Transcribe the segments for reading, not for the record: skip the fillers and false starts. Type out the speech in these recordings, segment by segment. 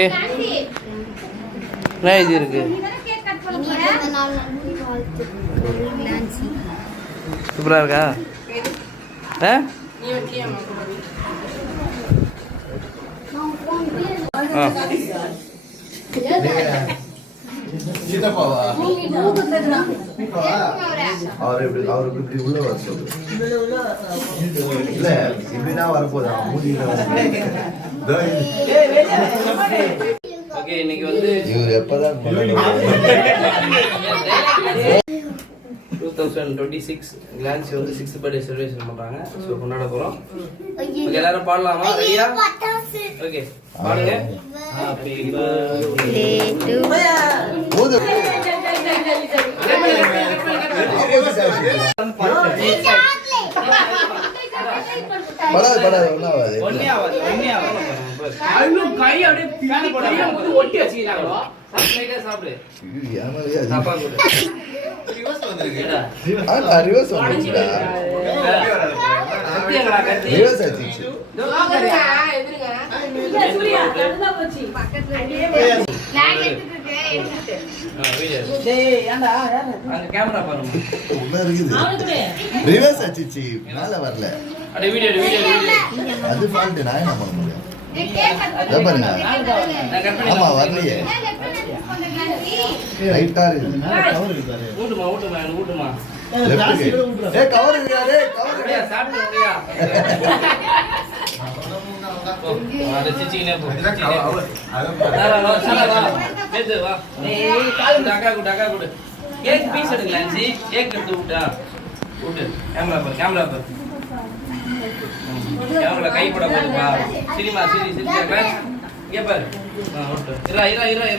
என்ன இது இருக்கு? சூப்பரா இருக்கா? அவருக்கு இப்படி உள்ள வர சொல்லு. இல்ல இப்படிதான் வரப்போதா ஓகே, இன்னைக்கு வந்து இவர் எப்பதான் 2026 கிளான்சி வந்து 6th பர்த்டே செலிப்ரேஷன் பண்றாங்க. சோ கொண்டாட போறோம். ஓகே, எல்லாரும் பாடலாமா? ரெடியா? ஓகே, பாடுங்க. ஹேப்பி பர்த்டே டு படாது கை அப்படியே பின்னாடி போடாம ஒட்டி வச்சிருக்காங்களோ. சாப்பிடு. சாப்பா கூட. ரிவர்ஸ் வந்திருக்குடா. ரிவர்ஸ் வந்துருச்சுடா. கத்தியங்கடா கத்தி. ரிவர்ஸ் ஆச்சு. எதிரங்க. சூர்யா அதுல போச்சு. பக்கத்துல நான் எடுத்துட்டு எடுத்துட்டு. வீடியோ. டேய் ஏன்டா அங்க கேமரா பாருங்க. உள்ள இருக்குது. ரிவர்ஸ் ஆச்சு. மேல வரல. அட வீடியோ. அது ஃபால்ட் நான் என்ன பண்ண முடியும்? பாருங்க. ஆமா வரலையே. ரைட்டா இருக்கு. ஊட்டுமா. லெஃப்ட். ஏய் கவர் இருக்காதே. கவர் அப்படியே சாப்பிடு அப்படியே. அட சிச்சினே போ. வா. பேசு வா. ஏய் கால் டக்கா குடு. கேக் பீஸ் எடுங்க லான்சி. கேக் எடுத்து ஊட்டா. ஊட்டு. கேமரா பாரு. கேமரா கை போட போடுப்பா. சிரிமா சிரி கிளாஸ். இங்க பாரு. ஊட்டு. இறா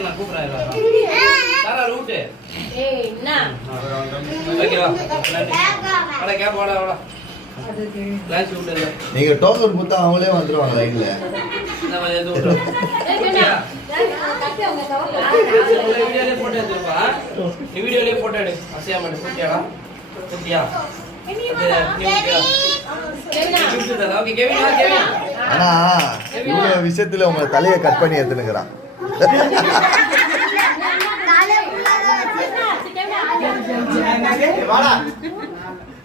நான் கூப்பிடுறேன். சாரா ஊட்டு. ஏய் என்ன? ஓகே வா. அட கேப் வாடா. கிளாஸ் ஊட்டு. நீங்க டோக்கன் கொடுத்தா அவங்களே வந்துருவாங்க லைன்ல. நம்ம எது ஊட்டு. வீடியோலயே போட்டோ எடுத்துப்பா. நீ வீடியோலயே போட்டோ எடு. அசையாம எடு. குட்டியா. ஆனா இவ்வளவு விஷயத்துல உங்க தலையை கட் பண்ணி எடுத்துனுக்குறான்.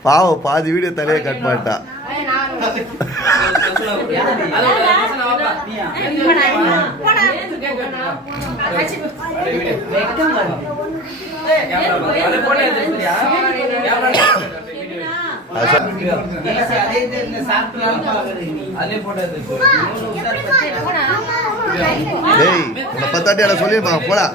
பாவம் பாதி வீடியோ தலையை கட் பண்ணிட்டா. பத்தாட்டி சொல்லிருப்பா போடா.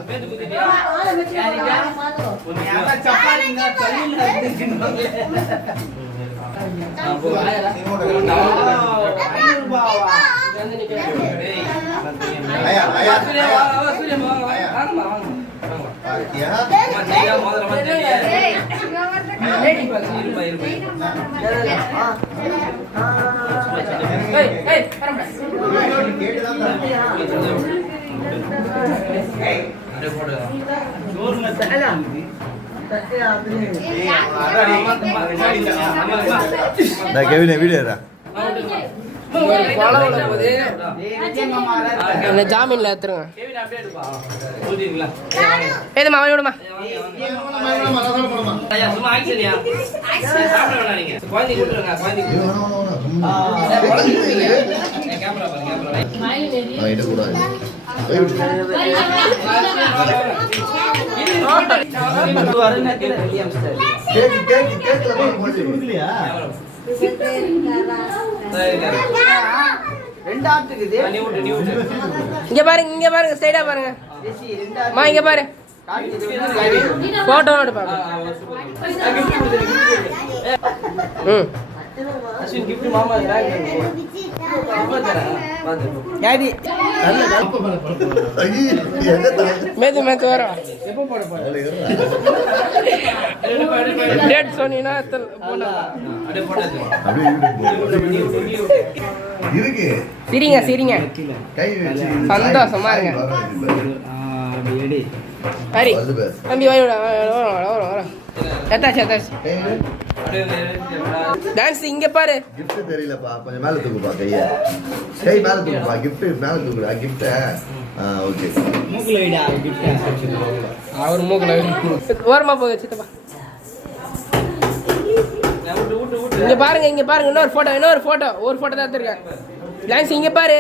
ஜாமீன்ல ஏத்துருங்க. ஏதுமா விடுமா. இங்க பாருங்க ஸ்ட்ரைட்டா பாருங்க. இங்க பாரு. போட்டோ எடுப்பா. கிஃப்ட் மாமா மேத்து வரும். எப்போ போட டேட் சொன்னீங்கன்னா சிரிங்க சந்தோஷமா இருங்க. தம்பி வரும். எத்தாச்சு டான்ஸ் இங்க பாரு. கிஃப்ட் தெரியலப்பா, கொஞ்சம் மேல தூக்குப்பா கைய. கை மேல தூக்குப்பா. கிஃப்ட் மேல தூக்குடா. கிஃப்ட் ஓகே மூக்குல வைடா அவர் மூக்கில் ஓரமாக போக சித்தப்பா. இங்கே பாருங்க இன்னொரு ஃபோட்டோ ஒரு ஃபோட்டோ தான் எடுத்துருக்கேன். லான்ஸ் இங்கே பாரு.